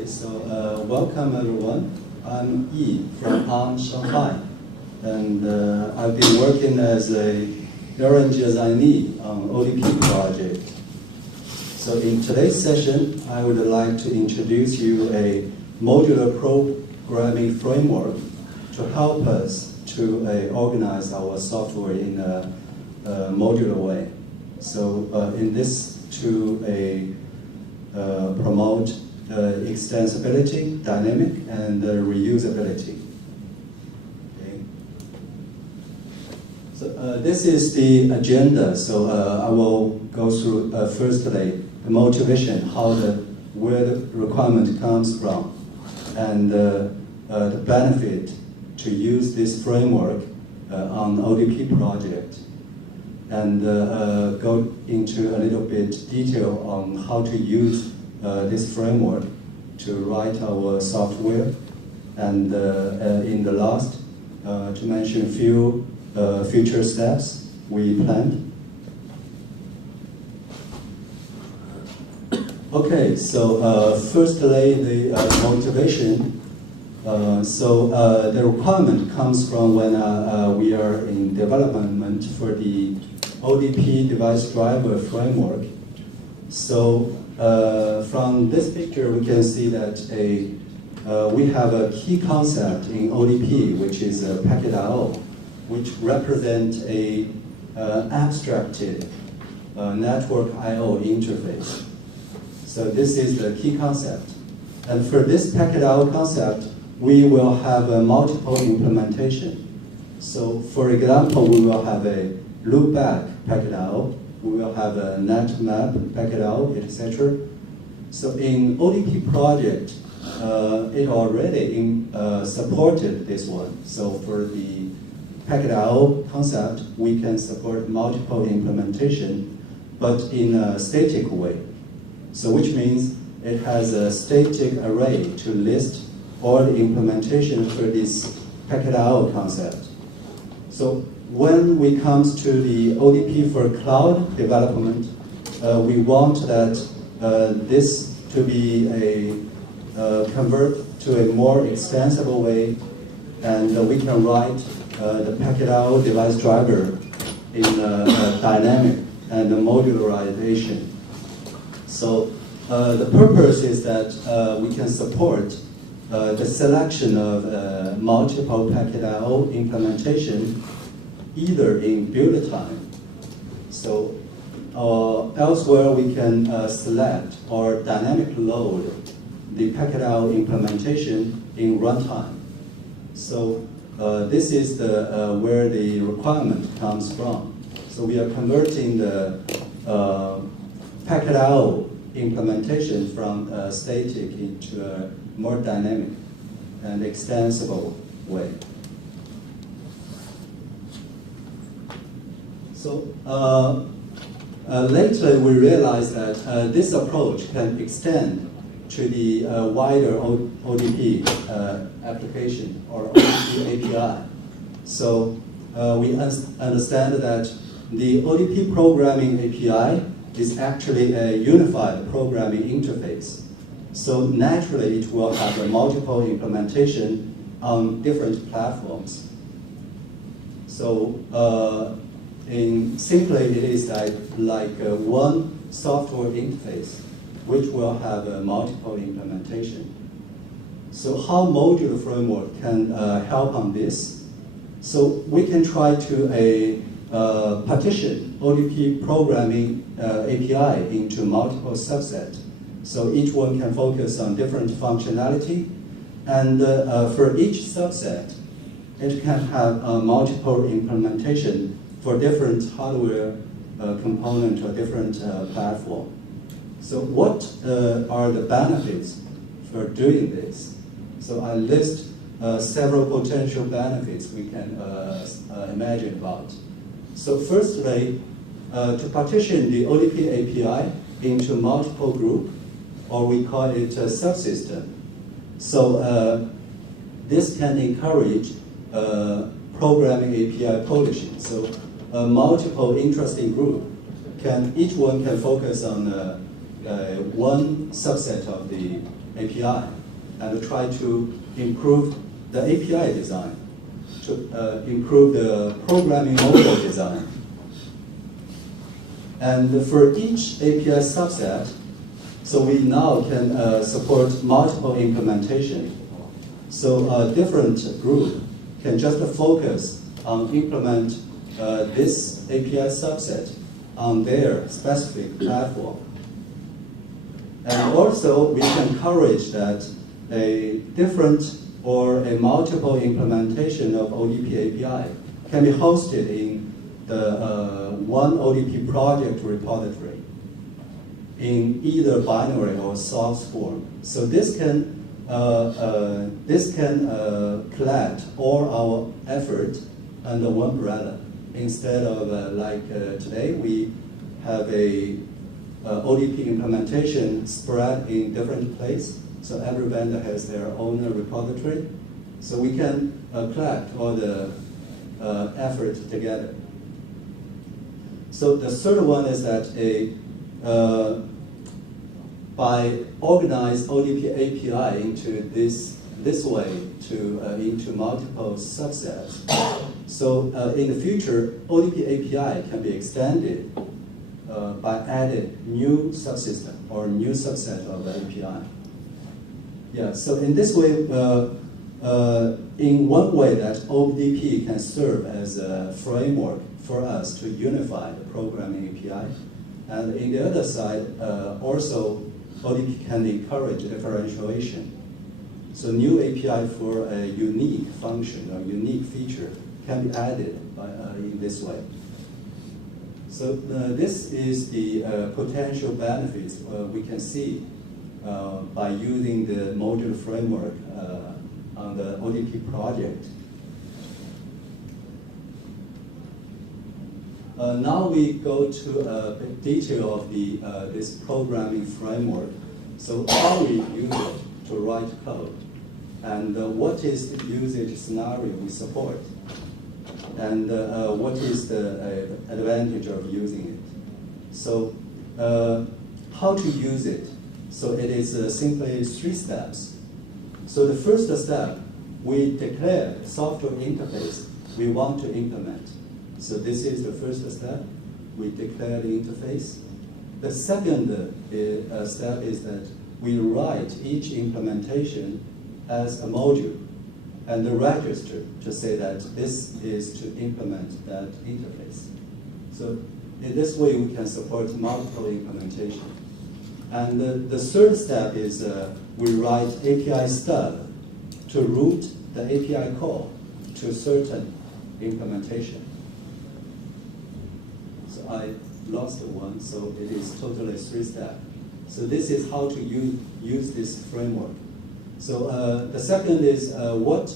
Okay, so welcome everyone. I'm Yi from ARM Shanghai, and I've been working as a errand designee on ODP project. So in today's session, I would like to introduce you a modular programming framework to help us to organize our software in a modular way. So in this to promote extensibility, dynamic, and reusability. Okay. So this is the agenda. So I will go through firstly the motivation, where the requirement comes from, and the benefit to use this framework on ODP project, and go into a little bit detail on how to use this framework to write our software, and in the last, to mention a few future steps we planned. Okay, so firstly, the motivation. The requirement comes from when we are in development for the ODP device driver framework. So from this picture, we can see that we have a key concept in ODP, which is a packet I/O, which represents a abstracted network I/O interface. So this is the key concept. And for this packet I/O concept, we will have a multiple implementation. So for example, we will have a loopback packet I/O, we will have a net map packet I/O, etc. So in ODP project, it already supported this one. So for the packet I/O concept, we can support multiple implementation, but in a static way. So which means it has a static array to list all the implementation for this packet I/O concept. So when we comes to the ODP for cloud development, we want that this to be convert to a more extensible way, and we can write the packet I/O device driver in dynamic and modularization. So the purpose is that we can support the selection of multiple packet I/O implementation either in build time. So elsewhere we can select or dynamic load the packet I/O implementation in runtime. So this is where the requirement comes from. So we are converting the packet I/O implementation from static into a more dynamic and extensible way. So lately we realized that this approach can extend to the wider ODP application or ODP API. So we understand that the ODP programming API is actually a unified programming interface. So naturally it will have a multiple implementation on different platforms. So simply it is like one software interface which will have a multiple implementation. So how modular framework can help on this? So we can try to partition ODP programming API into multiple subsets. So each one can focus on different functionality, and for each subset, it can have multiple implementation for different hardware component or different platform. So what are the benefits for doing this? So I list several potential benefits we can imagine about. So firstly, to partition the ODP API into multiple groups, or we call it a subsystem. So this can encourage programming API polishing. So multiple interesting groups each one can focus on one subset of the API and try to improve the API design, to improve the programming model design. And for each API subset, so we now can support multiple implementation. So a different group can just focus on implement this API subset on their specific platform. And also, we can encourage that a different or a multiple implementation of ODP API can be hosted in the one ODP project repository in either binary or source form. So this can collect all our effort under one umbrella, instead of like today we have a ODP implementation spread in different places. So every vendor has their own repository. So we can collect all the effort together. So the third one is that by organize ODP API into this way into multiple subsets. So in the future, ODP API can be extended by adding new subsystem or new subset of the API. Yeah, so in this way, in one way that ODP can serve as a framework for us to unify the programming API. And in the other side, also ODP can encourage differentiation. So new API for a unique function or unique feature can be added in this way. So this is the potential benefits we can see by using the modular framework on the ODP project. Now we go to a bit detail of this programming framework. So how we use it to write code, and what is the usage scenario we support, and what is the advantage of using it. So how to use it? So it is simply 3 steps. So the first step, we declare the software interface we want to implement. So this is the first step. We declare the interface. The second step is that we write each implementation as a module and the register to say that this is to implement that interface. So in this way, we can support multiple implementation. And the third step is we write API stub to route the API call to certain implementation. So I lost one, so it is totally 3 steps. So this is how to use this framework. So the second is what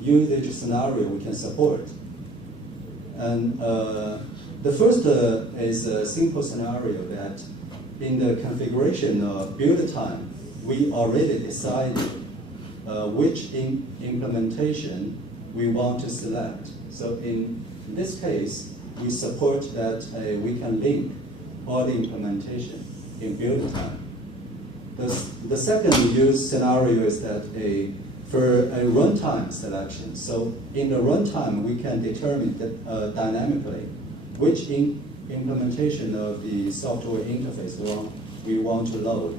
usage scenario we can support. And the first is a simple scenario that in the configuration build time, we already decided which implementation we want to select. So in this case, we support that we can link all the implementation in build time. The second use scenario is that for a runtime selection. So in the runtime, we can determine that, dynamically which implementation of the software interface we want to load.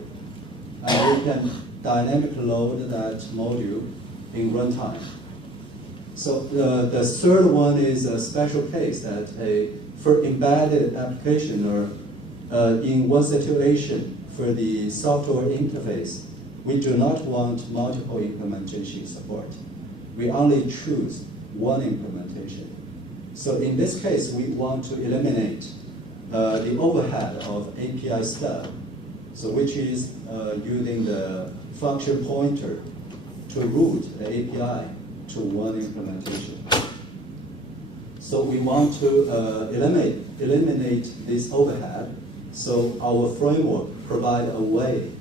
And we can dynamically load that module in runtime. So the third one is a special case that for embedded application or in one situation for the software interface, we do not want multiple implementation support. We only choose one implementation. So in this case, we want to eliminate the overhead of API stub, so which is using the function pointer to route the API to one implementation. So we want to eliminate this overhead. So our framework provides a way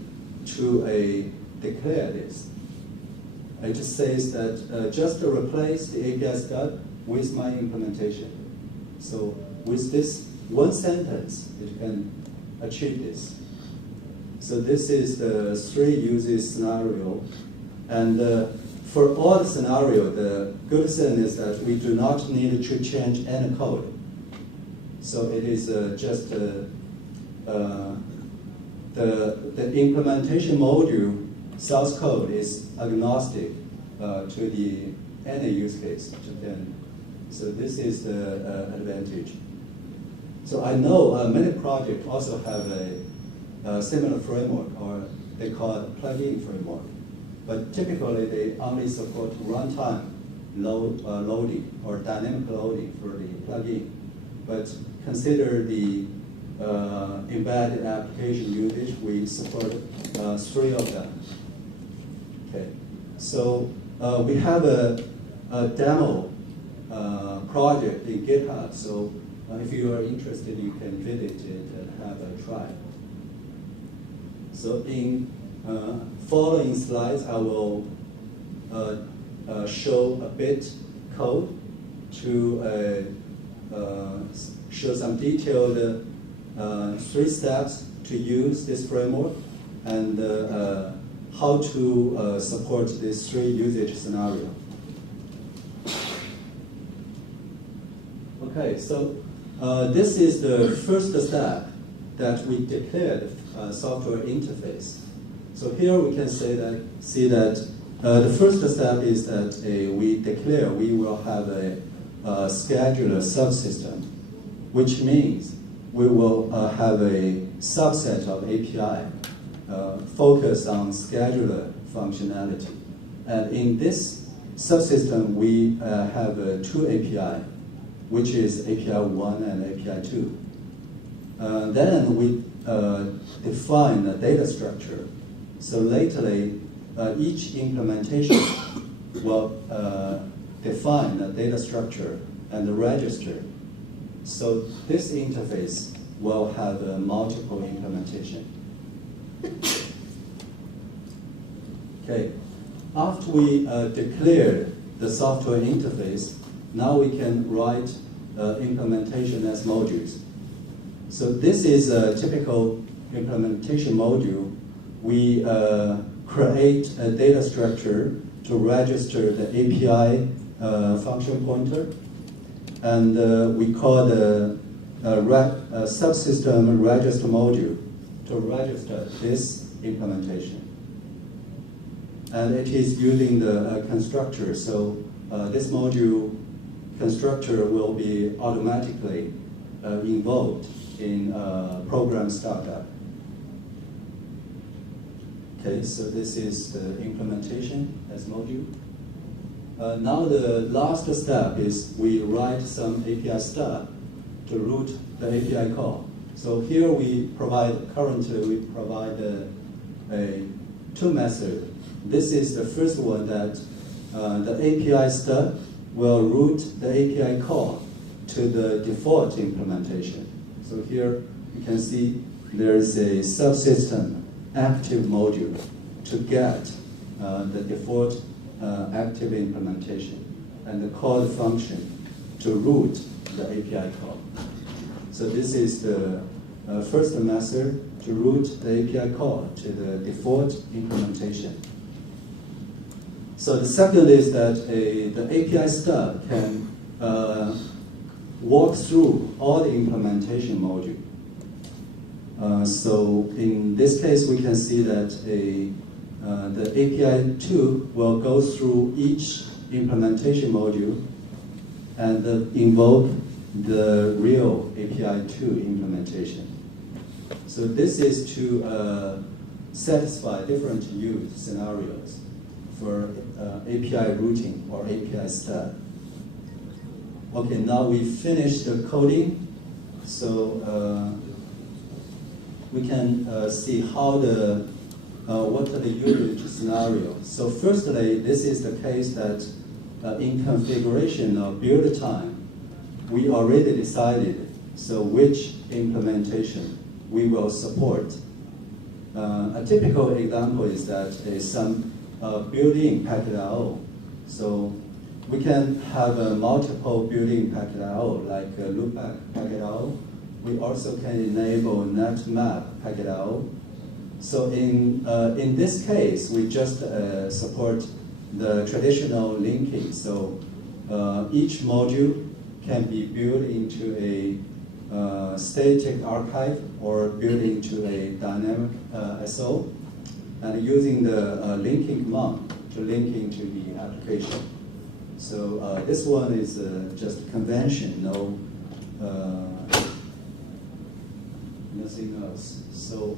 to declare this. It just says that just to replace the API stub with my implementation. So with this one sentence, it can achieve this. So this is the 3 uses scenario. And for all the scenario, the good thing is that we do not need to change any code. So it is just the implementation module source code is agnostic to the any use case. So this is the advantage. So I know many projects also have a similar framework, or they call it plug-in framework. But typically they only support runtime loading or dynamic loading for the plug-in. But consider the embedded application usage, we support 3 of them. Okay, so we have a demo project in GitHub. So if you are interested, you can visit it and have a try. So in following slides, I will show a bit code to show some detailed 3 steps to use this framework and how to support this 3 usage scenario. Okay, so this is the first step that we declared software interface. So here we can see that the first step is that we declare we will have a scheduler subsystem, which means we will have a subset of API focused on scheduler functionality. And in this subsystem, we have 2 API, which is API 1 and API 2. Then we define a data structure. So lately, each implementation will define a data structure and a register. So this interface will have multiple implementation. Okay, after we declared the software interface, now we can write implementation as modules. So this is a typical implementation module. We create a data structure to register the API function pointer, and we call the subsystem register module to register this implementation. And it is using the constructor, so this module constructor will be automatically involved in program startup. Okay, so this is the implementation as module. Now the last step is we write some API stub to route the API call. So here currently we provide a 2 methods. This is the first one that the API stub will route the API call to the default implementation. So here you can see there is a subsystem active module to get the default active implementation and the call function to route the API call. So this is the first method to route the API call to the default implementation. So the second is that the API stub can walk through all the implementation module. So in this case, we can see that the API 2 will go through each implementation module and invoke the real API 2 implementation. So this is to satisfy different use scenarios for API routing or API stub. Okay, now we finished the coding, so we can see how what are the usage scenarios. So firstly, this is the case that in configuration of build time, we already decided so which implementation we will support. A typical example is that some built-in packet I/O. So we can have multiple built-in packet I/O, like loopback packet I/O. We also can enable net map packet I/O. So in this case, we just support the traditional linking. So each module can be built into a static archive or built into a dynamic SO, and using the linking command to link into the application. So this one is just convention, no nothing else. So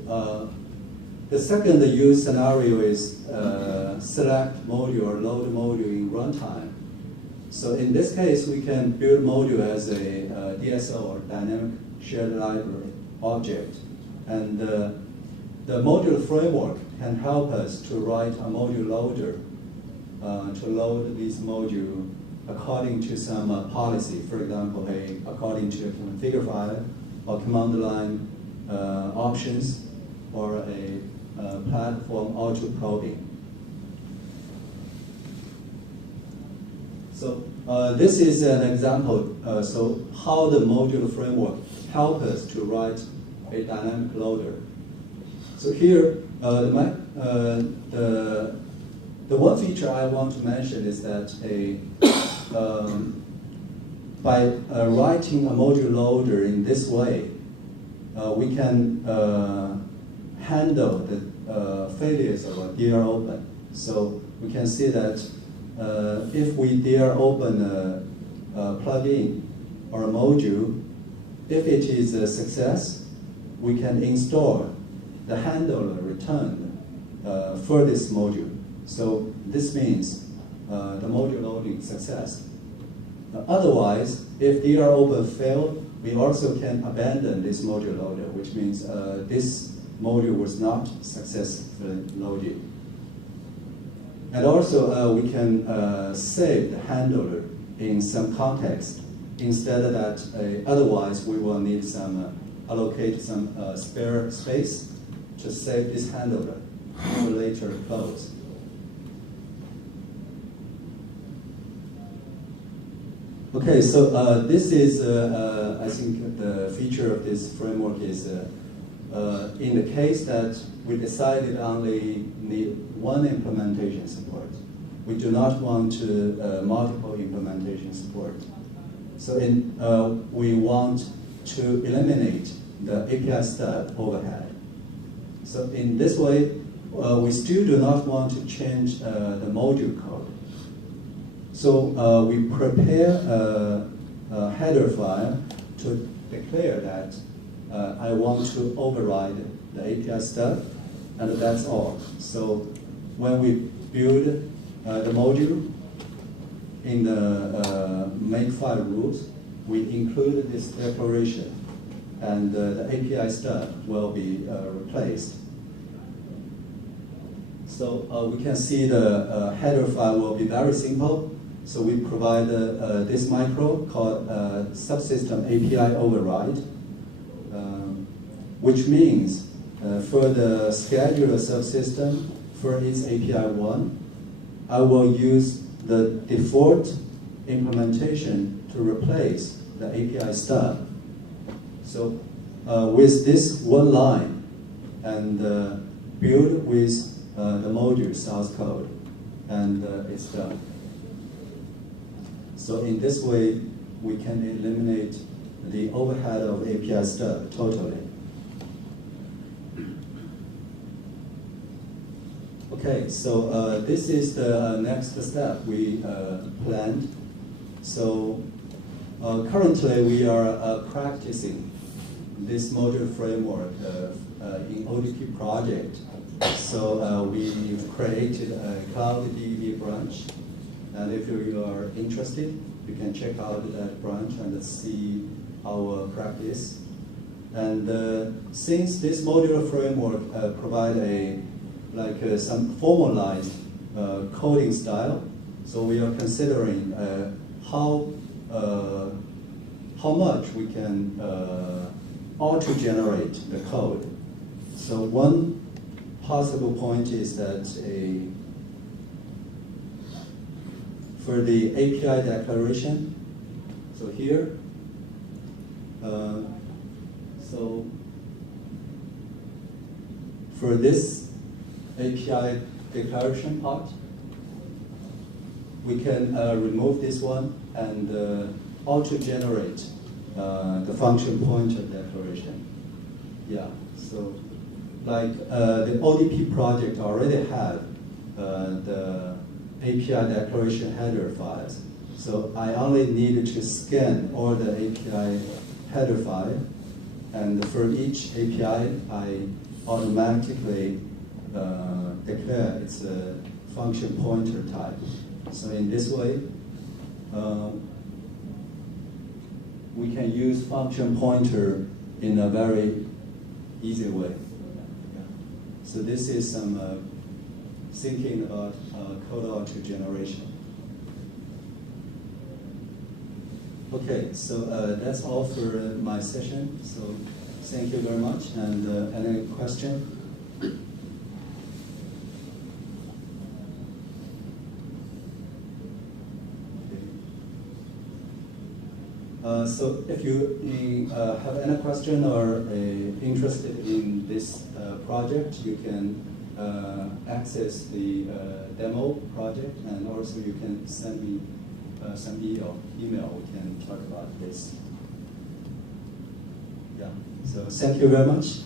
the second use scenario is select module or load module in runtime. So in this case, we can build module as a DSO or dynamic shared library object. And the module framework can help us to write a module loader to load this module according to some policy. For example, according to a configure file or command line options or a platform auto probing. So this is an example. So how the module framework help us to write a dynamic loader. So here, the one feature I want to mention is that by writing a module loader in this way, we can handle the failures of a DR open. So we can see that if we DR open a plugin or a module, if it is a success, we can install the handler returned for this module. So this means the module loading success. Otherwise, if DR open failed, we also can abandon this module loader, which means this module was not successfully loaded. And also, we can save the handler in some context. Instead of that, otherwise we will need some allocate some spare space to save this handler for later close. Okay, so this is, I think the feature of this framework is in the case that we decided only need one implementation support. We do not want to multiple implementation support. So we want to eliminate the API stub overhead. So in this way, we still do not want to change the module code. So we prepare a header file to declare that I want to override the API stub, and that's all. So when we build the module in the makefile rules, we include this declaration, and the API stub will be replaced. So we can see the header file will be very simple. So we provide this micro called subsystem API override, which means for the scheduler subsystem for its API 1, I will use the default implementation to replace the API stub. So with this one line and build with the module source code, and it's done. So in this way, we can eliminate the overhead of API stub totally. Okay, so this is the next step we planned. So currently we are practicing this module framework in ODQ project. So we've created a Cloud DB branch. And if you are interested, you can check out that branch and see our practice. And since this modular framework provides some formalized coding style, so we are considering how much we can auto-generate the code. So one possible point is that for the API declaration, so here, so for this API declaration part, we can remove this one and auto-generate the function pointer declaration. Yeah, so like the ODP project already had the API declaration header files. So I only needed to scan all the API header file, and for each API, I automatically declare its a function pointer type. So in this way, we can use function pointer in a very easy way. So this is some thinking about code auto generation. Okay, so that's all for my session. So thank you very much. And any question? So if you have any question or interested in this project, you can access the demo project, and also you can send me some email. We can talk about this. Yeah. So thank you very much.